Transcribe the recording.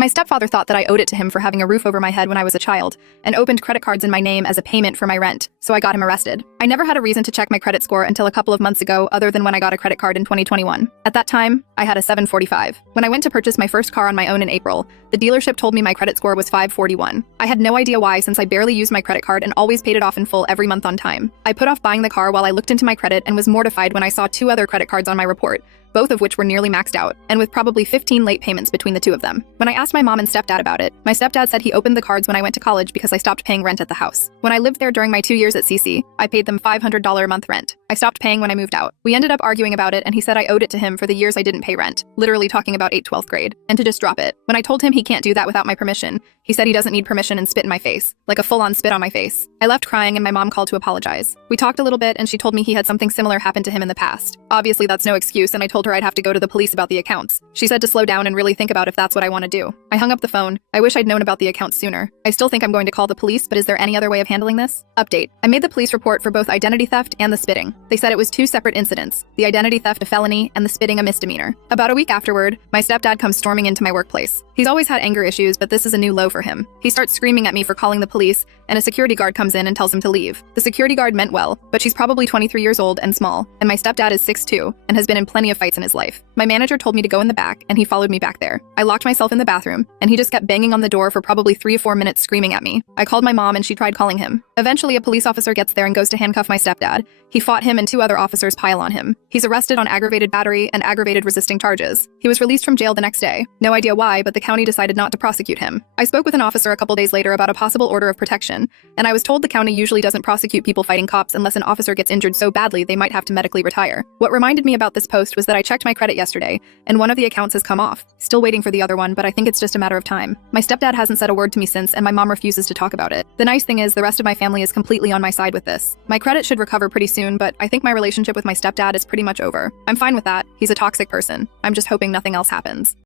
My stepfather thought that I owed it to him for having a roof over my head when I was a child, and opened credit cards in my name as a payment for my rent, so I got him arrested. I never had a reason to check my credit score until a couple of months ago, other than when I got a credit card in 2021. At that time, I had a 745. When I went to purchase my first car on my own in April, the dealership told me my credit score was 541. I had no idea why, since I barely used my credit card and always paid it off in full every month on time. I put off buying the car while I looked into my credit and was mortified when I saw 2 other credit cards on my report, both of which were nearly maxed out, and with probably 15 late payments between the 2 of them. When I asked my mom and stepdad about it, my stepdad said he opened the cards when I went to college because I stopped paying rent at the house. When I lived there during my 2 years at CC, I paid them $500 a month rent. I stopped paying when I moved out. We ended up arguing about it, and he said I owed it to him for the years I didn't pay rent, literally talking about 8th, 12th grade, and to just drop it. When I told him he can't do that without my permission, he said he doesn't need permission and spit in my face, like a full-on spit on my face. I left crying and my mom called to apologize. We talked a little bit and she told me he had something similar happen to him in the past. Obviously that's no excuse, and I told her I'd have to go to the police about the accounts. She said to slow down and really think about if that's what I want to do. I hung up the phone. I wish I'd known about the accounts sooner. I still think I'm going to call the police, but is there any other way of handling this? Update. I made the police report for both identity theft and the spitting. They said it was 2 separate incidents, the identity theft a felony and the spitting a misdemeanor. About a week afterward, my stepdad comes storming into my workplace. He's always had anger issues, but this is a new low for him. He starts screaming at me for calling the police, and a security guard comes in and tells him to leave. The security guard meant well, but she's probably 23 years old and small, and my stepdad is 6'2" and has been in plenty of fights in his life. My manager told me to go in the back, and he followed me back there. I locked myself in the bathroom, and he just kept banging on the door for probably 3 or 4 minutes screaming at me. I called my mom and she tried calling him. Eventually, a police officer gets there and goes to handcuff my stepdad. He fought him and 2 other officers pile on him. He's arrested on aggravated battery and aggravated resisting charges. He was released from jail the next day. No idea why, but the county decided not to prosecute him. I spoke with an officer a couple days later about a possible order of protection, and I was told the county usually doesn't prosecute people fighting cops unless an officer gets injured so badly they might have to medically retire. What reminded me about this post was that I checked my credit yesterday, and one of the accounts has come off. Still waiting for the other one, but I think it's just a matter of time. My stepdad hasn't said a word to me since, and my mom refuses to talk about it. The nice thing is the rest of my family is completely on my side with this. My credit should recover pretty soon, but I think my relationship with my stepdad is pretty much over. I'm fine with that. He's a toxic person. I'm just hoping nothing else happens.